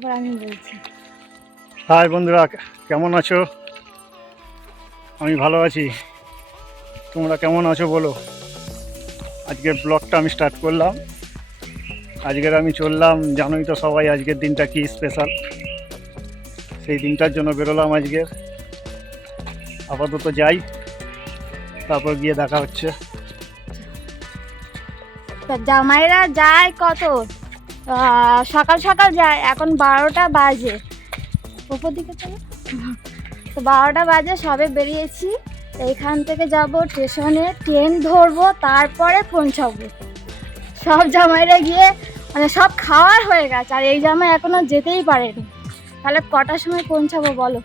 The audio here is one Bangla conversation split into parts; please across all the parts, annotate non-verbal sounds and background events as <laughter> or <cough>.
তারপর আমি বলছি। হাই বন্ধুরা কেমন আছো? আমি ভালো আছি। তোমরা কেমন আছো বলো? আজকের ব্লগটা আমি স্টার্ট করলাম। আজকের আমি চললাম জানোই তো সবাই আজকের দিনটা কি স্পেশাল সেই দিনটার জন্য বেরোলাম আজকের আপাতত যাই তারপর গিয়ে দেখা হচ্ছে। জামাইরা যায় কত? সকাল সকাল যায়। এখন বারোটা বাজে। ওপর দিকে চলো। তো বারোটা বাজে, সবে বেরিয়েছি। এইখান থেকে যাব স্টেশনে, ট্রেন ধরবো, তারপরে পৌঁছাবো সব জামাইরা গিয়ে মানে সব খাওয়ার হয়ে গেছে, আর এই জামাই এখনও যেতেই পারেনি। তাহলে কটার সময় পৌঁছাবো বলো?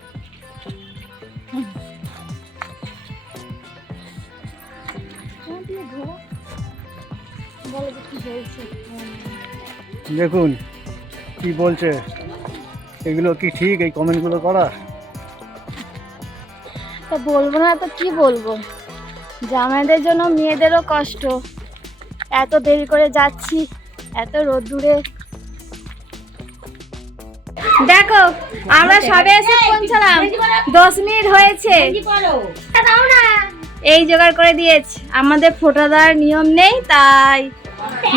বলো কি হয়েছে। দেখুন, কি বলছে? এগুলো কি ঠিক এই কমেন্টগুলো করা? তা বলব না তো, কি বলব? জামাইদের জন্য মেয়েদেরও কষ্ট। এত দেরি করে যাচ্ছি, এত রোদ্দুরে। দেখো, আমরা সবে এসে পৌঁছালাম। দশ মিনিট হয়েছে। এই জোগাড় করে দিয়েছে। আমাদের ফোটা দেওয়ার নিয়ম নেই, তাই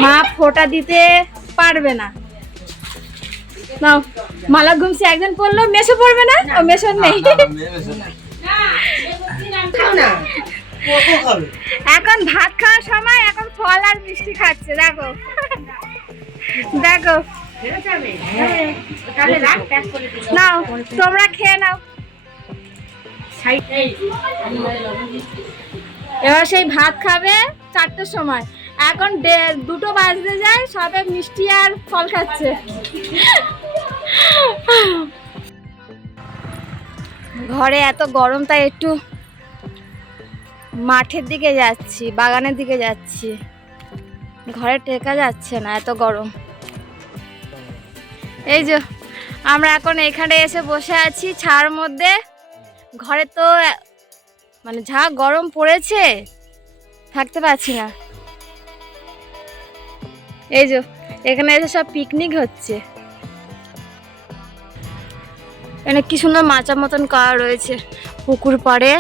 মা ফোটা দিতে পারবে না। নাও মালা ঘুমছে একজন পড়ল মেশো পড়বে না? ও মেশো নেই। এখন ভাত খাওয়ার সময় এখন ফল আর মিষ্টি খাচ্ছে দেখো। দেখো। নাও তোমরা খেয়ে নাও। এবার সেই ভাত খাবে চারটের সময়। এখন দুটো বাজতে যায়, সবে মিষ্টি আর ফল খাচ্ছে। ঘরে এত গরম, তাই একটু মাঠের দিকে যাচ্ছি, বাগানের দিকে যাচ্ছি। ঘরে টেকা যাচ্ছে না, এত গরম। এই যে, আমরা এখন এখানে এসে বসে আছি ছার মধ্যে। ঘরে তো মানে যা গরম পড়েছে, থাকতে পারছি না। এই যে, এখানে এসে সব পিকনিক হচ্ছে। এখানে কি সুন্দর মাচার মতন করা রয়েছে। পুকুর পাড়ে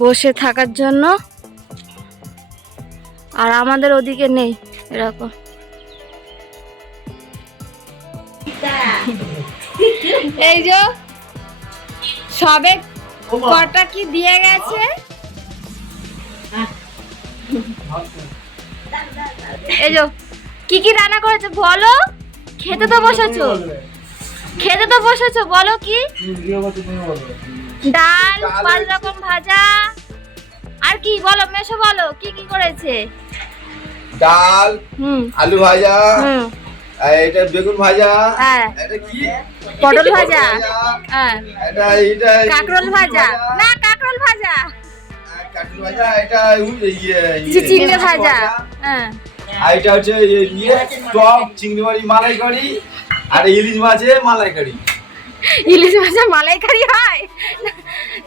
বসে থাকার জন্য। আর আমাদের ওদিকে নেই, এরকম। এই যে, সবে কটা কি দিয়ে গেছে? এই যে কি কি রান্না করেছ বলো? খেতে তো বসেছো। খেতে তো বসেছো বলো কি? ডাল পাঁচ রকম ভাজা। আর কি বলো মেশো বলো কি কি করেছে? ডাল হুম। আলু ভাজা এটা বেগুন ভাজা হ্যাঁ। এটা কি? পটল ভাজা। এটা এটা কাকরোল ভাজা। না কাকরোল ভাজা। কাটুল ভাজা এটা ইয়ে চিংড়ি ভাজা। হ্যাঁ। আর এটা হচ্ছে ইয়ে টক চিংড়ি মাছ মালাই কারি আর ইলিশ মাছে মালাই কারি ইলিশ ভাজা মালাইকারি হয়?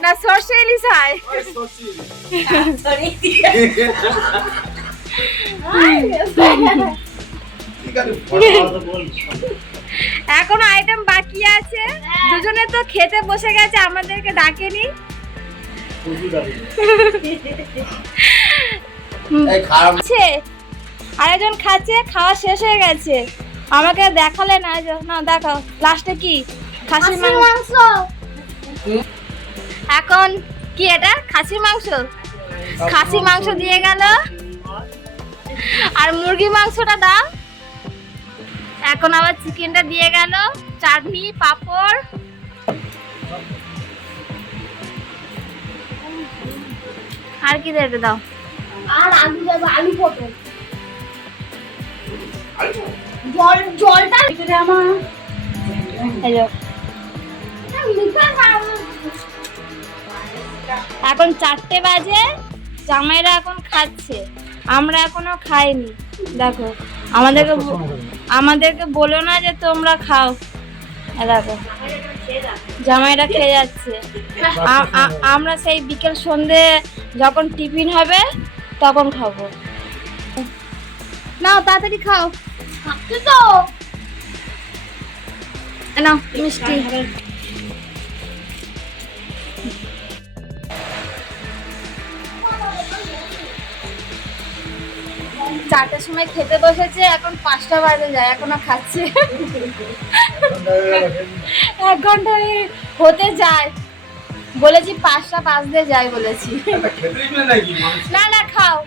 না- সর্ষে ইলিশ হয়? এখনও আইটেম বাকি আছে? দুজনে তো খেতে বসে গেছে আমাদেরকে ডাকেনি। <laughs> খারাপ আছে। আরেকজন খাচ্ছে খাওয়া শেষ হয়ে গেছে। আমাকে দেখালে না না দেখাও। লাস্টে কি? খাসির মাংস। এখন কি এটা? খাসির মাংস? খাসি মাংস দিয়ে গেল। আর মুরগি মাংসটা দাও। এখন আবার চিকেনটা দিয়ে গেল। চাটনি পাঁপড়। আর কি দেবে দাও? আর আলু দেবো আলু পটল। এখন চারটে বাজে, জামাইরা এখন খাচ্ছে, আমরা এখনও খাইনি। দেখো, আমাদেরকে আমাদেরকে বলো না যে তোমরা খাও। দেখো, জামাইরা খেয়ে যাচ্ছে। আমরা সেই বিকেল সন্ধে যখন টিফিন হবে, তখন খাব। নাও, তাড়াতাড়ি খাও। খাচ্ছে তো নাও মিষ্টি চারটার সময় খেতে বসেছে এখন পাঁচটা বাজে যায় এখনও খাচ্ছে। এক ঘণ্টা হতে যায়। বলেছি পাঁচটা পাঁচ দিয়ে যাই বলেছি মানুষ না না খাও।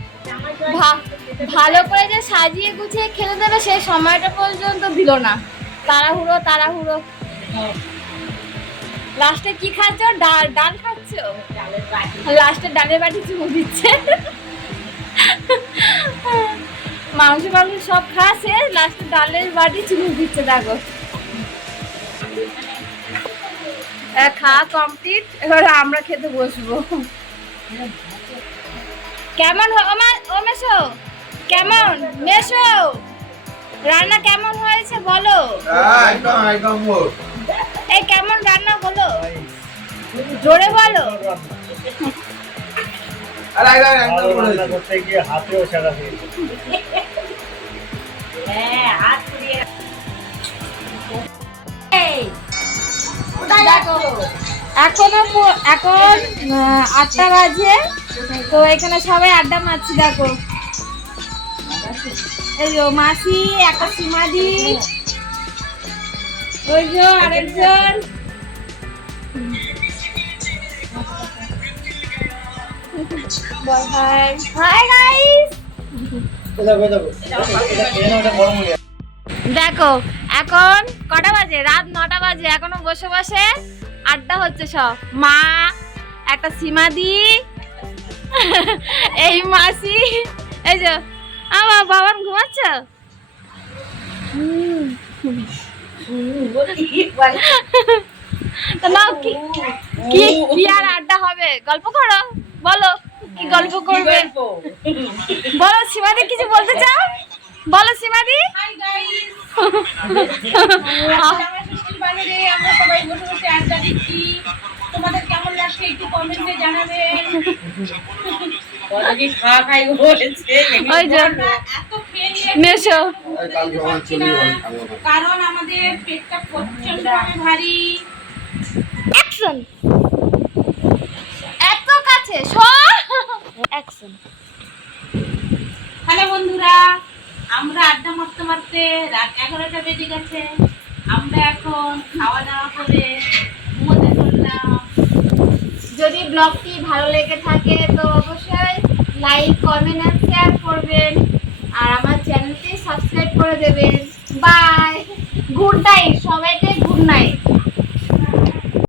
ভালো করে যে সাজিয়ে গুছিয়ে খেতে দেবে সেই সময়টা পর্যন্ত দিল না। তাড়াহুড়ো তাড়াহুড়ো। লাস্টে কি খাচ্ছ? ডাল ডাল খাচ্ছ? লাস্টে ডালের বাটি চুমু দিচ্ছে। মাংস মাংস সব খাচ্ছে লাস্টে ডালের বাটি চুমু দিচ্ছে, দেখো। খাওয়া কমপ্লিট এবার আমরা খেতে বসবো। কেমন ও মেশো কেমন? মেশো রান্না কেমন হয়েছে বলো? হ্যাঁ, একদম একদম এই কেমন রান্না হলো জোরে বলো। আর একদম একদম ভালো মোর করতে গিয়ে হাতেও ছেঁড়া হয়ে এখনও এখন আটটা বাজে। তো এখানে সবাই আড্ডা মারছি, দেখো। এই মাসি, একটা সীমাদি আরেকজন। দেখো, এখন কটা বাজে? রাত নটা বাজে, এখনও বসে বসে আড্ডা হচ্ছে সব। মা, একটা সীমাদি এই মাসি এই যে আমার বাবান ঘুমাচ্ছ? নাও কি আর আড্ডা হবে? গল্প করো বলো কি গল্প করবে? বলো সীমাদি কিছু বলতে চাও? বলো সীমাদি। হাই গাইস বৃষ্টির বাইরে আমরা সবাই বসে বসে আড্ডা দিচ্ছি। তোমাদের কেমন লাগছে একটু কমেন্টে জানাবেন। ওই যে। আমরা এত খেয়ে নিয়ে মেশো কালকে আমার চলে যাবে আমি খাব না। কারণ আমাদের পেটটা প্রচণ্ড ভারী। অ্যাকশন এত কাছে সর! অ্যাকশন হ্যালো বন্ধুরা আমরা আড্ডা মারতে মারতে রাত এগারোটা বেজে গেছে। আমরা এখন খাওয়া দাওয়া করে ঘুমোতে চললাম। যদি ব্লগটি ভালো লেগে থাকে তো অবশ্যই লাইক কমেন্ট আর শেয়ার করবেন। আর আমার চ্যানেলটি সাবস্ক্রাইব করে দেবেন। বাই গুড নাইট সবাইকে